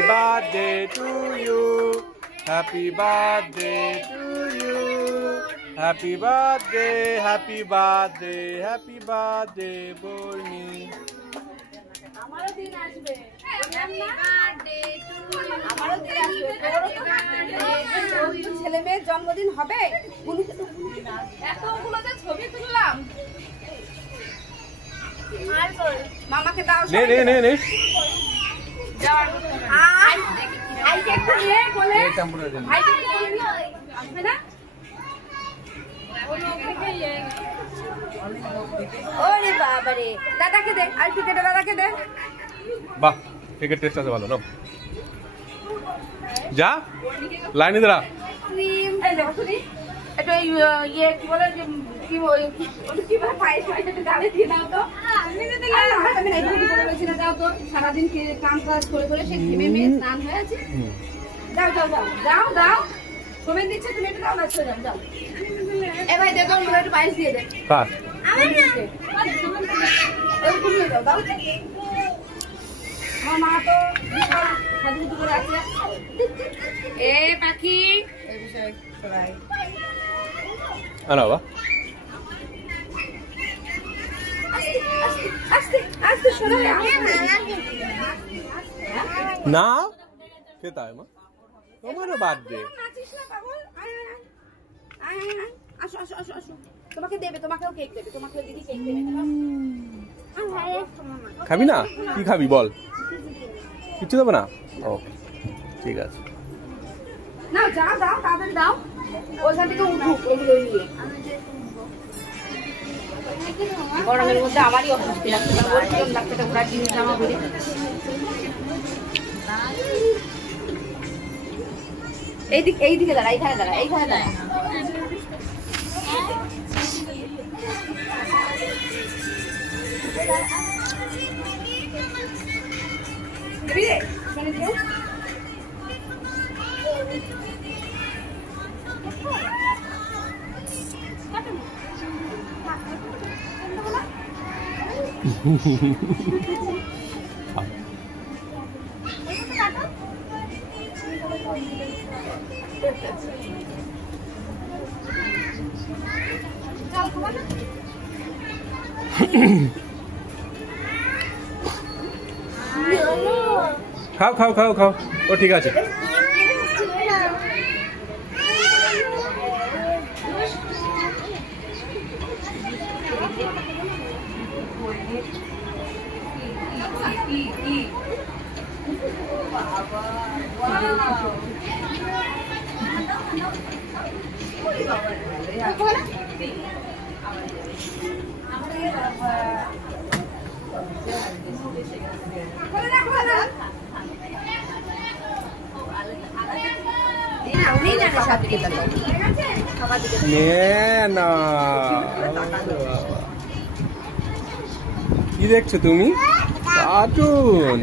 Happy birthday to you. Happy birthday to you. Happy birthday, happy birthday, happy birthday, Borni. আমারও দিন আসবে। Happy birthday to you. আমারও দিন আসবে। তোরও তো ছেলে মেয়ের জন্মদিন হবে। এতগুলো যে ছবি তুললাম। মামাকে দাও। নে। আই কেক নিয়ে বলে। আই কেক নিয়ে আসবে না? ওরে বাবা রে, দাদাকে দে, আর টিকেটটা দাদাকে দে। বাহ, টিকেট টেস্ট আছে ভালো, নাও যা লাইনে দাঁড়া। ক্রিম এই দেখো শুনি এটা ইয়ে কি বলে যে কি কি ভাবে পায়েস হয় এটা গালে দিয়ে দাও তো। আমি তো আমি নাই বলে বলেছি না, দাও তো। সারা দিন কাম কাজ করে করে সে ঘেমে মেয়ে স্নান হয়ে আছে। দাও সোমেন দিচ্ছে, তুমি এটা দাও না, ছেড়ে দাও। এ ভাই দে তো, আমরা একটু পায়েস দিয়ে দে। কার আমার না এই তুমি দাও। আমার মা তো সাধু করে আছে। এ পাখি এই বিষয় সবাই আনা বাবা আস্তে সরাই না খেতে হয় মা, তোমারও বার্থডে। নাচিস না পাগল, আয় আসো তোমাকে দেবে, তোমাকেও কেক দেবে, তোমাকেও দিদি কেক দেবে। খাবি না? কি খাবি বল? কিছু দেবো না? ওকে ঠিক আছে। না দাও তাড়াতাড়ি দাও, ওইখান থেকে উঠুক ওগুলো নিয়ে। গরমের মধ্যে আমারই অস্বস্তি লাগছে, বলছিলাম ডাক্তারটা ঘোরার জিনিস জামা পরে। এইদিকে দাঁড়া, এইখানে দাঁড়া। খাও ও ঠিক আছে। কি দেখছো তুমি? কার্টুন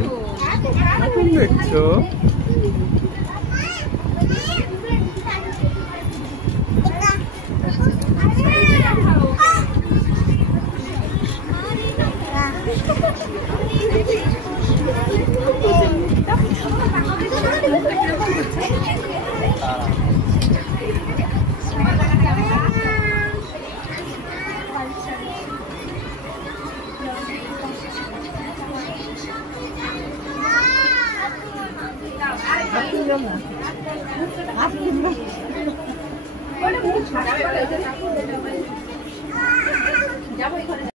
দেখছো? Hola, muchas gracias.